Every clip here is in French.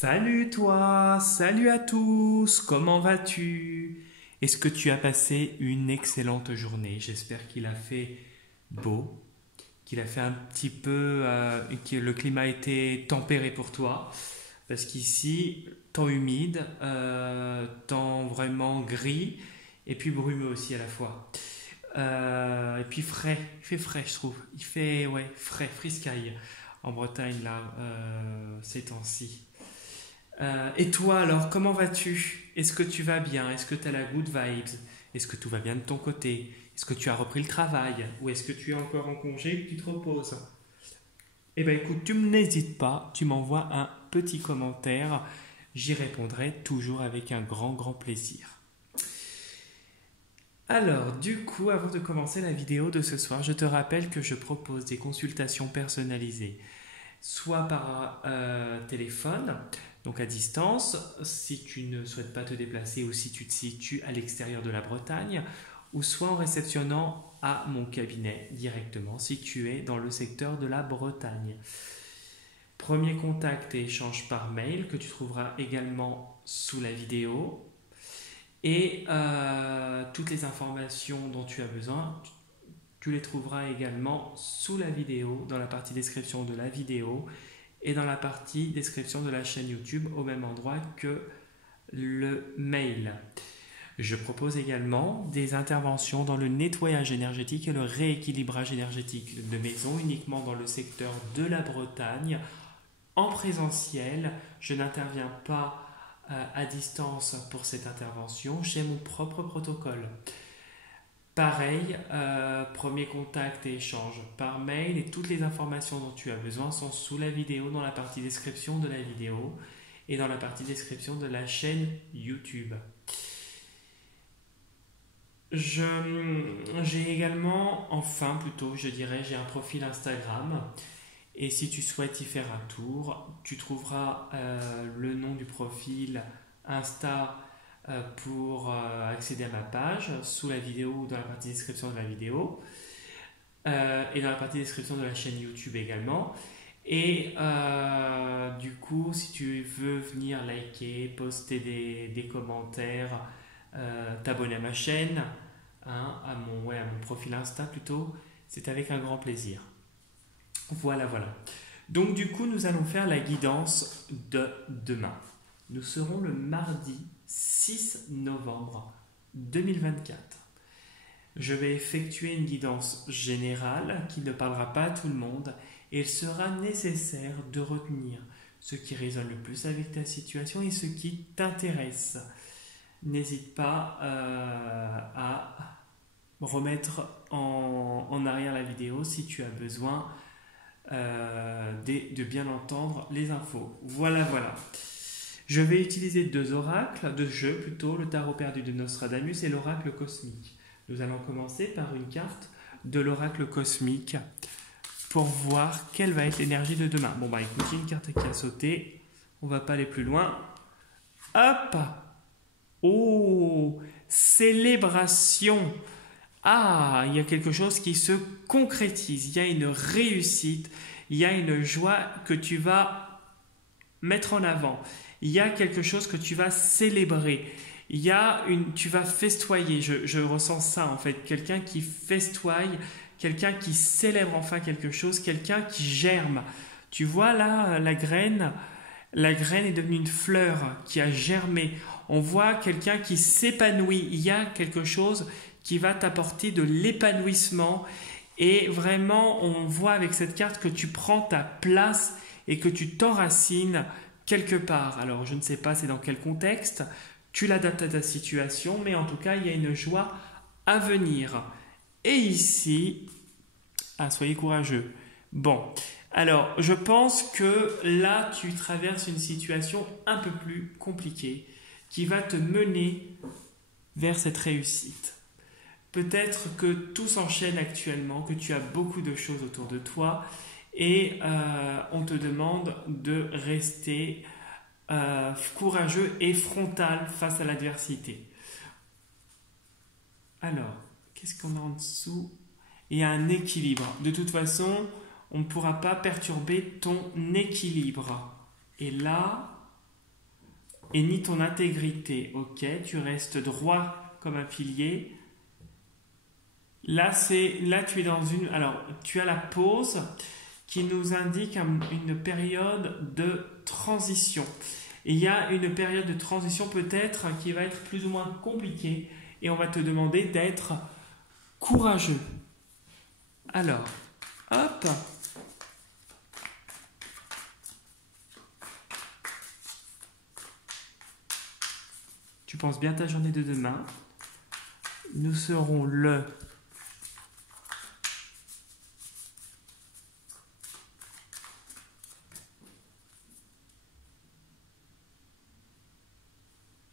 Salut toi, salut à tous, comment vas-tu? Est-ce que tu as passé une excellente journée? J'espère qu'il a fait beau, qu'il a fait un petit peu, que le climat a été tempéré pour toi. Parce qu'ici, temps humide, temps vraiment gris, et puis brumeux aussi à la fois. Et puis frais, il fait frais je trouve. Il fait ouais, frais, friscaille en Bretagne là, ces temps-ci. Et toi alors, comment vas-tu? Est-ce que tu vas bien? Est-ce que tu as la good vibes? Est-ce que tout va bien de ton côté? Est-ce que tu as repris le travail? Ou est-ce que tu es encore en congé et que tu te reposes? Eh bien écoute, tu n'hésites pas, tu m'envoies un petit commentaire. J'y répondrai toujours avec un grand grand plaisir. Alors, du coup, avant de commencer la vidéo de ce soir, je te rappelle que je propose des consultations personnalisées soit par téléphone, donc à distance, si tu ne souhaites pas te déplacer ou si tu te situes à l'extérieur de la Bretagne, ou soit en réceptionnant à mon cabinet directement situé dans le secteur de la Bretagne. Premier contact et échange par mail que tu trouveras également sous la vidéo. Et toutes les informations dont tu as besoin, tu les trouveras également sous la vidéo, dans la partie description de la vidéo et dans la partie description de la chaîne YouTube au même endroit que le mail. Je propose également des interventions dans le nettoyage énergétique et le rééquilibrage énergétique de maisons uniquement dans le secteur de la Bretagne en présentiel. Je n'interviens pas à distance pour cette intervention, j'ai mon propre protocole. Pareil, premier contact et échange par mail et toutes les informations dont tu as besoin sont sous la vidéo dans la partie description de la vidéo et dans la partie description de la chaîne YouTube. J'ai également, enfin plutôt je dirais, j'ai un profil Instagram et si tu souhaites y faire un tour, tu trouveras le nom du profil Insta pour accéder à ma page sous la vidéo ou dans la partie description de la vidéo et dans la partie description de la chaîne YouTube également. Et du coup, si tu veux venir liker, poster des commentaires, t'abonner à ma chaîne, hein, à mon profil Insta plutôt, c'est avec un grand plaisir. Voilà, voilà. Donc du coup, nous allons faire la guidance de demain. Nous serons le mardi 6 novembre 2024. Je vais effectuer une guidance générale qui ne parlera pas à tout le monde et il sera nécessaire de retenir ce qui résonne le plus avec ta situation et ce qui t'intéresse. N'hésite pas à remettre en arrière la vidéo si tu as besoin de bien entendre les infos. Voilà, voilà. Je vais utiliser deux oracles, deux jeux plutôt, le tarot perdu de Nostradamus et l'oracle cosmique. Nous allons commencer par une carte de l'oracle cosmique pour voir quelle va être l'énergie de demain. Bon bah écoutez, une carte qui a sauté, on va pas aller plus loin. Hop! Oh! Célébration! Ah, il y a quelque chose qui se concrétise, il y a une réussite, il y a une joie que tu vas mettre en avant. Il y a quelque chose que tu vas célébrer. Tu vas festoyer. Je ressens ça en fait. Quelqu'un qui festoie, quelqu'un qui célèbre enfin quelque chose, quelqu'un qui germe. Tu vois là la graine est devenue une fleur qui a germé. On voit quelqu'un qui s'épanouit. Il y a quelque chose qui va t'apporter de l'épanouissement. Et vraiment, on voit avec cette carte que tu prends ta place et que tu t'enracines quelque part. Alors, je ne sais pas c'est dans quel contexte, tu l'adaptes à ta situation, mais en tout cas, il y a une joie à venir. Et ici, soyez courageux. Bon, alors, je pense que là, tu traverses une situation un peu plus compliquée qui va te mener vers cette réussite. Peut-être que tout s'enchaîne actuellement, que tu as beaucoup de choses autour de toi et on te demande de rester courageux et frontal face à l'adversité. Alors, qu'est-ce qu'on a en dessous? Il y a un équilibre. De toute façon, on ne pourra pas perturber ton équilibre. Et là, et ni ton intégrité. Ok, tu restes droit comme un pilier. Là, tu es dans une... Alors, tu as la pause qui nous indique une période de transition. Et il y a une période de transition peut-être qui va être plus ou moins compliquée et on va te demander d'être courageux. Alors, hop. Tu penses bien ta journée de demain. Nous serons le...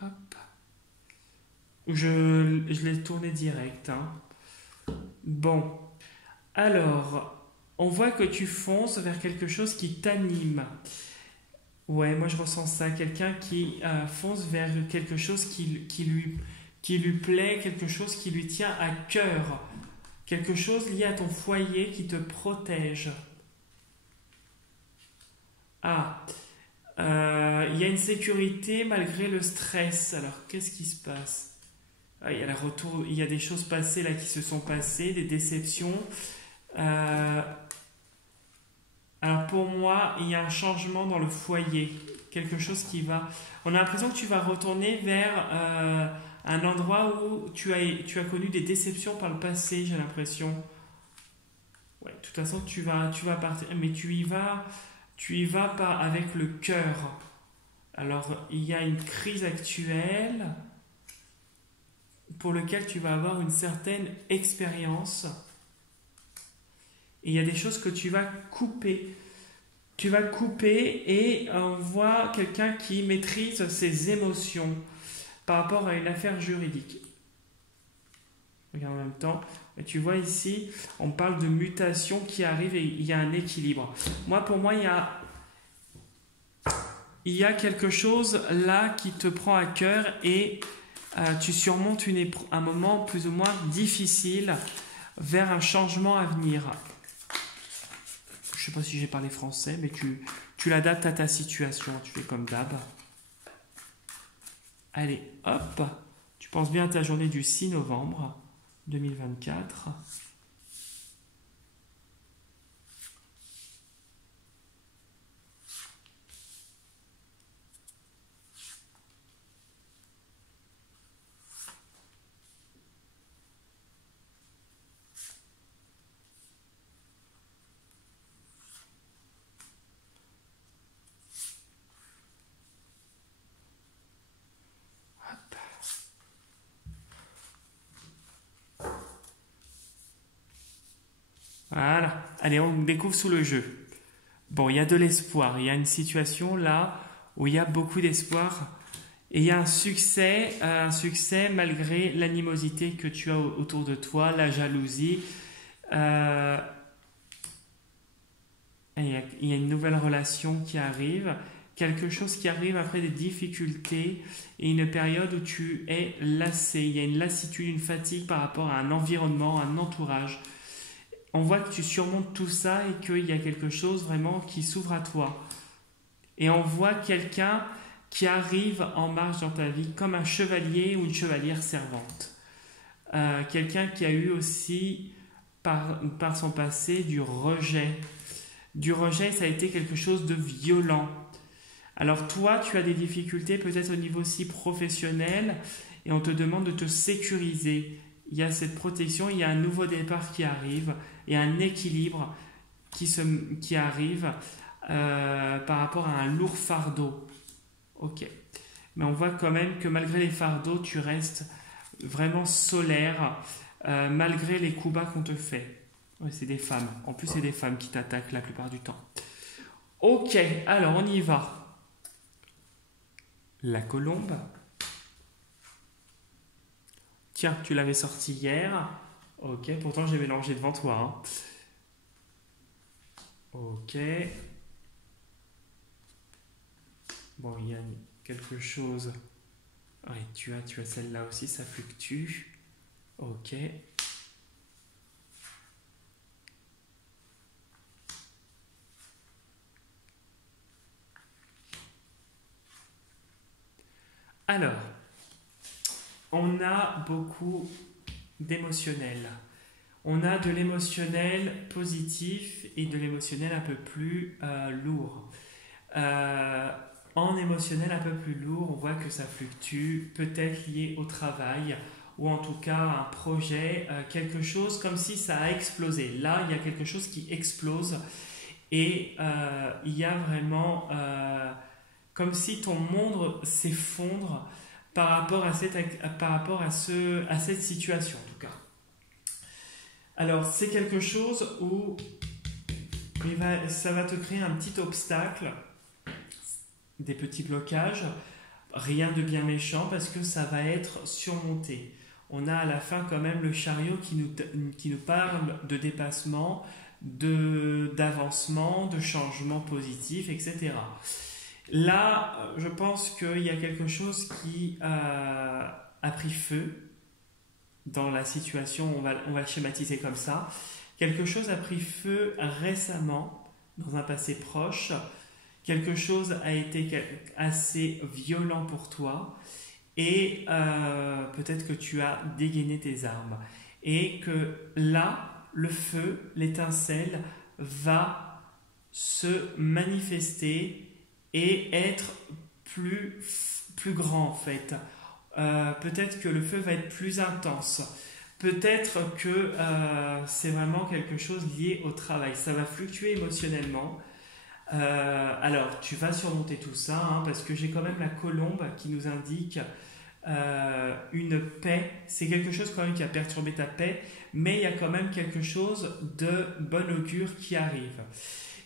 Hop. Je l'ai tourné direct. Hein. Bon. Alors, on voit que tu fonces vers quelque chose qui t'anime. Ouais, moi je ressens ça. Quelqu'un qui fonce vers quelque chose qui lui plaît, quelque chose qui lui tient à cœur. Quelque chose lié à ton foyer qui te protège. Ah, il y a une sécurité malgré le stress. Alors, qu'est-ce qui se passe? Ah, il y a des choses passées là qui se sont passées, des déceptions. Alors pour moi, il y a un changement dans le foyer, quelque chose qui va... On a l'impression que tu vas retourner vers un endroit où tu as connu des déceptions par le passé, j'ai l'impression. Ouais, de toute façon, tu vas partir, mais tu y vas pas avec le cœur. Alors, il y a une crise actuelle pour laquelle tu vas avoir une certaine expérience. Et il y a des choses que tu vas couper. Tu vas couper et on voit quelqu'un qui maîtrise ses émotions par rapport à une affaire juridique. Regarde en même temps. Et tu vois ici, on parle de mutation qui arrive et il y a un équilibre. Pour moi, il y a quelque chose là qui te prend à cœur et tu surmontes un moment plus ou moins difficile vers un changement à venir. Je ne sais pas si j'ai parlé français, mais tu l'adaptes à ta situation. Tu fais comme d'hab. Allez, hop. Tu penses bien à ta journée du 6 novembre 2024. Voilà. Allez, on découvre sous le jeu. Bon, il y a de l'espoir. Il y a une situation là où il y a beaucoup d'espoir. Et il y a un succès malgré l'animosité que tu as autour de toi, la jalousie. Il y a une nouvelle relation qui arrive. Quelque chose qui arrive après des difficultés et une période où tu es lassé. Il y a une lassitude, une fatigue par rapport à un environnement, un entourage. On voit que tu surmontes tout ça et qu'il y a quelque chose vraiment qui s'ouvre à toi. Et on voit quelqu'un qui arrive en marche dans ta vie comme un chevalier ou une chevalière servante. Quelqu'un qui a eu aussi par son passé du rejet. Du rejet, ça a été quelque chose de violent. Alors toi, tu as des difficultés peut-être au niveau aussi professionnel et on te demande de te sécuriser. Il y a cette protection, il y a un nouveau départ qui arrive et un équilibre qui arrive par rapport à un lourd fardeau. Ok. Mais on voit quand même que malgré les fardeaux, tu restes vraiment solaire malgré les coups bas qu'on te fait. Ouais, c'est des femmes. En plus, c'est des femmes qui t'attaquent la plupart du temps. Ok, alors on y va. La colombe. Tiens, tu l'avais sorti hier. Ok, pourtant j'ai mélangé devant toi. Hein. Ok. Bon, il y a quelque chose. Ouais, tu as celle-là aussi, ça fluctue. Ok. Alors, on a beaucoup d'émotionnel. On a de l'émotionnel positif et de l'émotionnel un peu plus lourd. En émotionnel un peu plus lourd, on voit que ça fluctue, peut-être lié au travail, ou en tout cas un projet, quelque chose comme si ça a explosé. Là, il y a quelque chose qui explose et il y a vraiment comme si ton monde s'effondre par rapport à cette situation en tout cas. Alors c'est quelque chose où ça va te créer un petit obstacle, des petits blocages, rien de bien méchant parce que ça va être surmonté. On a à la fin quand même le chariot qui nous parle de dépassement, d'avancement, de changement positif, etc. Là, je pense qu'il y a quelque chose qui a pris feu dans la situation, on va le schématiser comme ça. Quelque chose a pris feu récemment, dans un passé proche. Quelque chose a été assez violent pour toi et peut-être que tu as dégainé tes armes. Et que là, le feu, l'étincelle va se manifester et être plus grand en fait. Peut-être que le feu va être plus intense. Peut-être que c'est vraiment quelque chose lié au travail. Ça va fluctuer émotionnellement. Alors, tu vas surmonter tout ça hein, parce que j'ai quand même la colombe qui nous indique une paix. C'est quelque chose quand même qui a perturbé ta paix, mais il y a quand même quelque chose de bon augure qui arrive.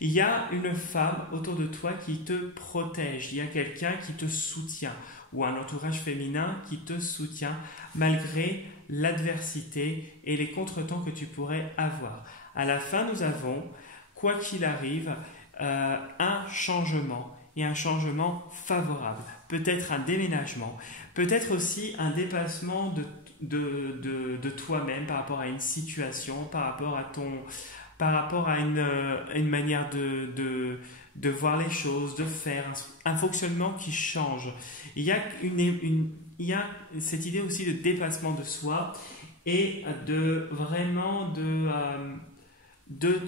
Il y a une femme autour de toi qui te protège, il y a quelqu'un qui te soutient ou un entourage féminin qui te soutient malgré l'adversité et les contretemps que tu pourrais avoir. À la fin, nous avons, quoi qu'il arrive, un changement et un changement favorable. Peut-être un déménagement, peut-être aussi un dépassement de toi-même par rapport à une situation, par rapport à une manière de voir les choses, de faire un fonctionnement qui change. Il y a cette idée aussi de dépassement de soi et de vraiment de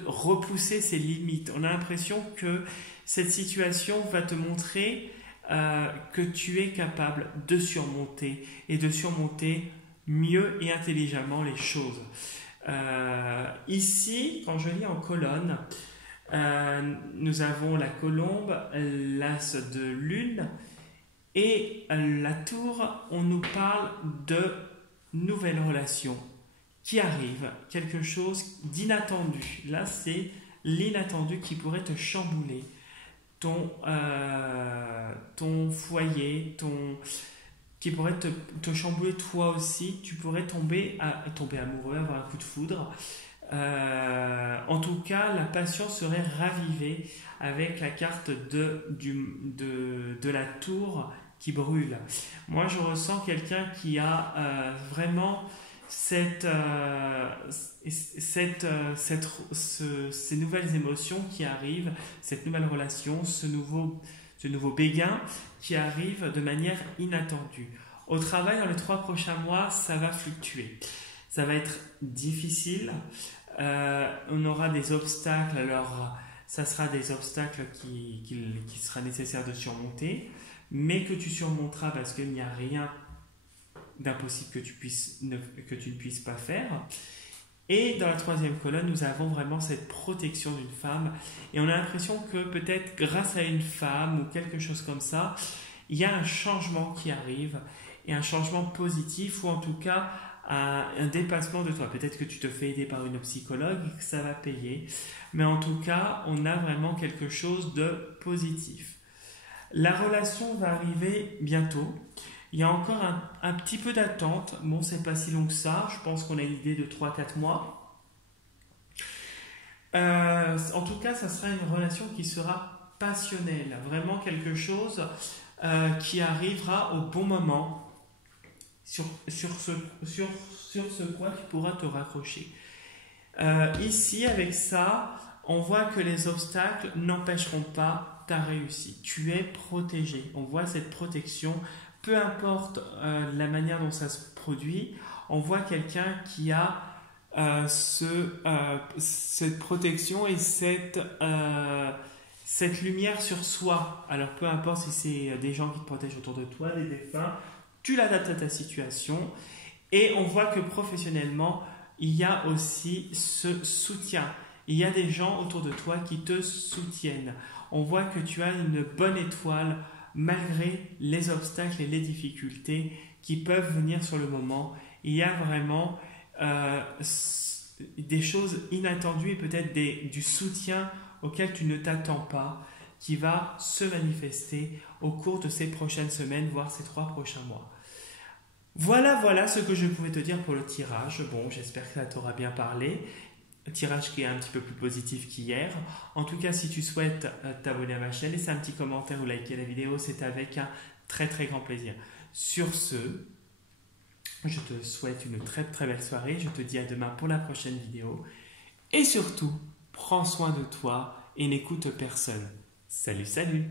repousser ses limites. On a l'impression que cette situation va te montrer que tu es capable de surmonter et de surmonter mieux et intelligemment les choses. Ici, quand je lis en colonne, nous avons la colombe, l'as de lune et la tour. On nous parle de nouvelles relations qui arrivent, quelque chose d'inattendu. Là, c'est l'inattendu qui pourrait te chambouler. Ton foyer, qui pourrait te chambouler toi aussi. Tu pourrais tomber amoureux, avoir un coup de foudre. En tout cas, la passion serait ravivée avec la carte de la tour qui brûle. Moi, je ressens quelqu'un qui a vraiment ces nouvelles émotions qui arrivent, cette nouvelle relation, ce nouveau béguin qui arrive de manière inattendue. Au travail, dans les 3 prochains mois, ça va fluctuer. Ça va être difficile. On aura des obstacles. Alors, ça sera des obstacles qui sera nécessaire de surmonter, mais que tu surmonteras parce qu'il n'y a rien d'impossible que tu ne puisses pas faire. Et dans la 3e colonne, nous avons vraiment cette protection d'une femme. Et on a l'impression que peut-être grâce à une femme ou quelque chose comme ça, il y a un changement qui arrive, et un changement positif, ou en tout cas un dépassement de toi. Peut-être que tu te fais aider par une psychologue et que ça va payer. Mais en tout cas, on a vraiment quelque chose de positif. La relation va arriver bientôt. Il y a encore un petit peu d'attente. Bon, c'est pas si long que ça. Je pense qu'on a une idée de 3-4 mois. En tout cas, ça sera une relation qui sera passionnelle. Vraiment quelque chose qui arrivera au bon moment. Sur ce quoi tu pourras te raccrocher. Ici, avec ça, on voit que les obstacles n'empêcheront pas ta réussite. Tu es protégé. On voit cette protection peu importe la manière dont ça se produit, on voit quelqu'un qui a cette protection et cette lumière sur soi. Alors peu importe si c'est des gens qui te protègent autour de toi, des défunts, tu l'adaptes à ta situation. Et on voit que professionnellement, il y a aussi ce soutien. Il y a des gens autour de toi qui te soutiennent. On voit que tu as une bonne étoile malgré les obstacles et les difficultés qui peuvent venir sur le moment. Il y a vraiment des choses inattendues et peut-être du soutien auquel tu ne t'attends pas qui va se manifester au cours de ces prochaines semaines, voire ces 3 prochains mois. Voilà ce que je pouvais te dire pour le tirage. Bon, j'espère que ça t'aura bien parlé. Tirage qui est un petit peu plus positif qu'hier. En tout cas, si tu souhaites t'abonner à ma chaîne, laisser un petit commentaire ou liker la vidéo, c'est avec un très très grand plaisir. Sur ce, je te souhaite une très très belle soirée. Je te dis à demain pour la prochaine vidéo. Et surtout, prends soin de toi et n'écoute personne. Salut, salut!